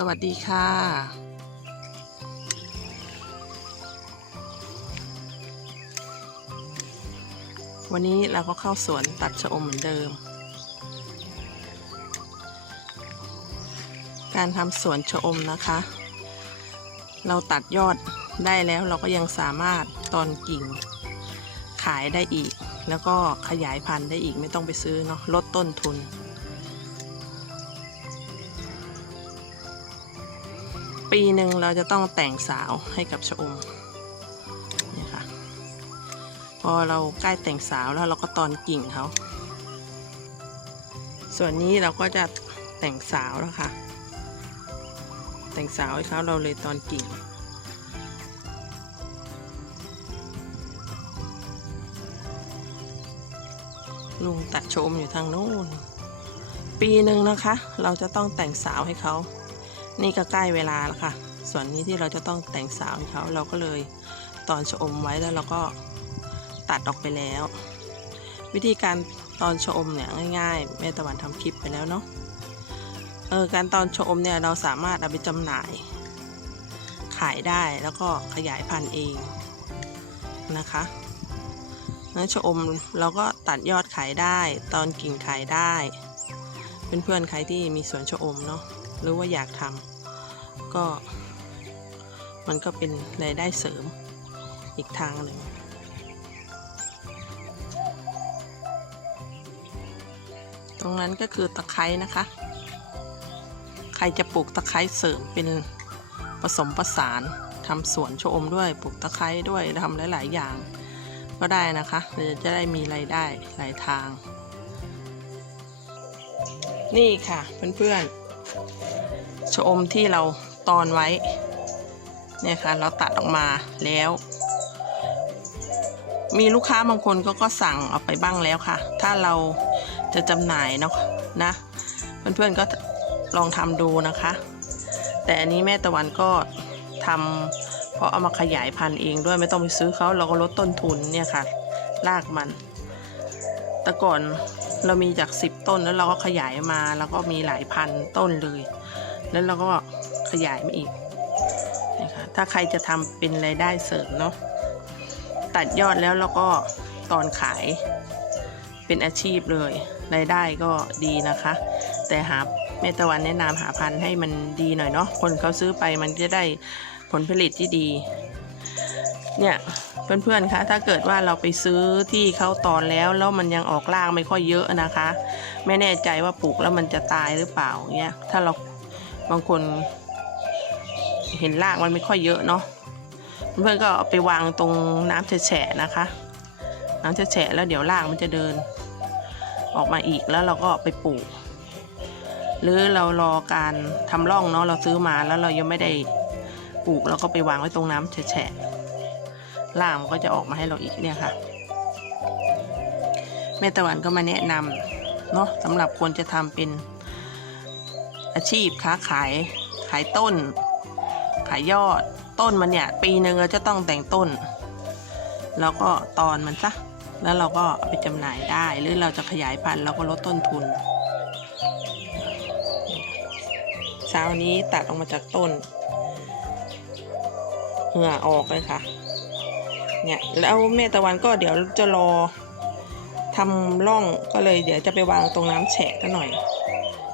สวัสดีค่ะวันนี้เราก็เข้าสวนตัดชะอมเหมือนเดิม การทำสวนชะอมนะคะ เราตัดยอดได้แล้วเราก็ยังสามารถตอนกิ่ง ขายได้อีก แล้วก็ขยายพันธุ์ได้อีกไม่ต้องไปซื้อเนาะลดต้นทุน ปีหนึ่งเราจะต้องแต่งสาวให้กับชะอมเนี่ยค่ะ พอเราใกล้แต่งสาวแล้วเราก็ตอนกิ่งเขาส่วนนี้เราก็จะแต่งสาวแล้วค่ะ แต่งสาวให้เขาเราเลยตอนกิ่งลุงตัดชมอยู่ทางนู้น ปีหนึ่งนะคะ เราจะต้องแต่งสาวให้เขา นี่ก็ใกล้เวลาแล้วค่ะ ส่วนนี้ที่เราจะต้องแต่งสาวให้เขาเราก็เลยตอนชะอมไว้แล้วเราก็ตัดออกไปแล้ว วิธีการตอนชะอมเนี่ยง่ายๆแม่ตะวันทำคลิปไปแล้วเนาะเออการตอนชะอมเนี่ยเราสามารถเอาไปจำหน่าย ขายได้แล้วก็ขยายพันธุ์เองนะคะนั้นชะอมเราก็ตัดยอดขายได้ ตอนกิ่งขายได้ เพื่อนๆใครที่มีสวนชะอมเนาะ หรือว่าอยากทำก็มันก็เป็นรายได้เสริมอีกทางหนึ่งตรงนั้นก็คือตะไคร้นะคะ ใครจะปลูกตะไคร้เสริมเป็นผสมผสานทำสวนชอมด้วยปลูกตะไคร้ด้วยทำหลาย ๆ อย่าง ก็ได้นะคะเดี๋ยจะได้มีรายได้หลายทาง นี่ค่ะเพื่อน ๆ ชะอมที่เราตอนไว้ เนี่ยค่ะ เราตัดออกมาแล้ว มีลูกค้าบางคนก็ก็สั่งเอาไปบ้างแล้วค่ะ ถ้าเราจะจำหน่ายเนาะนะเพื่อนๆก็ลองทำดูนะคะ แต่อันนี้แม่ตะวันก็ทำเพราะเอามาขยายพันธุ์เองด้วยไม่ต้องไปซื้อเขาเราก็ลดต้นทุนเนี่ยค่ะรากมัน แต่ก่อน เรามีจาก 10 ต้นแล้วเราก็ขยายมาแล้วก็มีหลายพันต้นเลย แล้วเราก็ขยายมาอีกนะคะถ้าใครจะทำเป็นรายได้เสริมเนาะตัดยอดแล้วเราก็ตอนขายเป็นอาชีพเลยรายได้ก็ดีนะคะ แต่หาเมตะวันแนะนำหาพันธุ์ให้มันดีหน่อยเนาะคนเขาซื้อไปมันจะได้ผลผลิตที่ดี เนี่ยเพื่อนๆคะถ้าเกิดว่าเราไปซื้อที่เขาตอนแล้วแล้วมันยังออกรากไม่ค่อยเยอะนะคะ ไม่แน่ใจว่าปลูกแล้วมันจะตายหรือเปล่าเงี้ยถ้าเราบางคนเห็นรากมันไม่ค่อยเยอะเนาะเพื่อนๆก็เอาไปวางตรงน้ำแฉะนะคะ น้ำแฉะแล้วเดี๋ยวรากมันจะเดิน ออกมาอีกแล้วเราก็ไปปลูก หรือเรารอการทำร่องเนาะเราซื้อมาแล้วเรายังไม่ได้ปลูกเราก็ไปวางไว้ตรงน้ำแฉะ ล่างมันก็จะออกมาให้เราอีกเนี่ยค่ะ แม่ตะวันก็มาแนะนำเนาะสำหรับคนจะทำเป็นอาชีพค้าขายขายต้น ขายยอดต้นมันเนี่ย ปีหนึ่งเราจะต้องแต่งต้น แล้วก็ตอนมันซะแล้วเราก็เอาไปจำหน่ายได้หรือเราจะขยายพันธุ์เราก็ลดต้นทุนเช้านี้ตัดออกมาจากต้น เหงื่อออกเลยค่ะ เนี่ยแล้วแม่ตะวันก็เดี๋ยวจะรอทำร่องก็เลยเดี๋ยวจะไปวางตรงน้ำแฉะกันหน่อย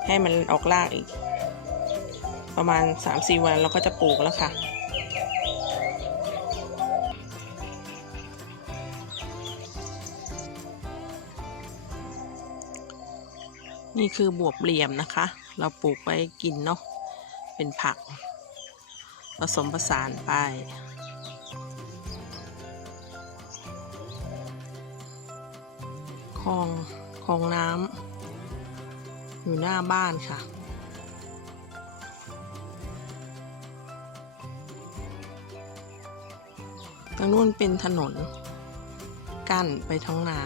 ให้มันออกรากอีก ประมาณ 3-4 วันเราก็จะปลูกแล้วค่ะนี่คือบวบเหลี่ยมนะคะ เราปลูกไว้กินเนาะ เป็นผัก ผสมผสานไป คลองคลองน้ำอยู่หน้าบ้านค่ะตรงนู้นเป็นถนน กั้นไปท้องนา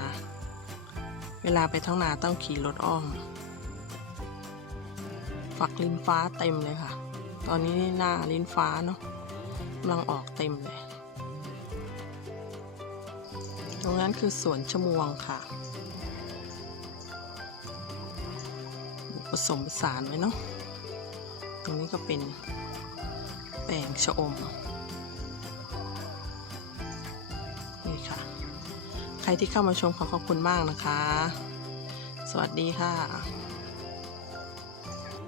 เวลาไปท้องนาต้องขี่รถอ้อม ฝักลิ้นฟ้าเต็มเลยค่ะ ตอนนี้หน้าลิ้นฟ้าเนาะกำลังออกเต็มเลย ตรงนั้นคือสวนชมวงค่ะ ผสมผสานไว้เนาะ ตรงนี้ก็เป็นแป้งชะอม นี่ค่ะ ใครที่เข้ามาชมขอขอบคุณมากนะคะ สวัสดีค่ะ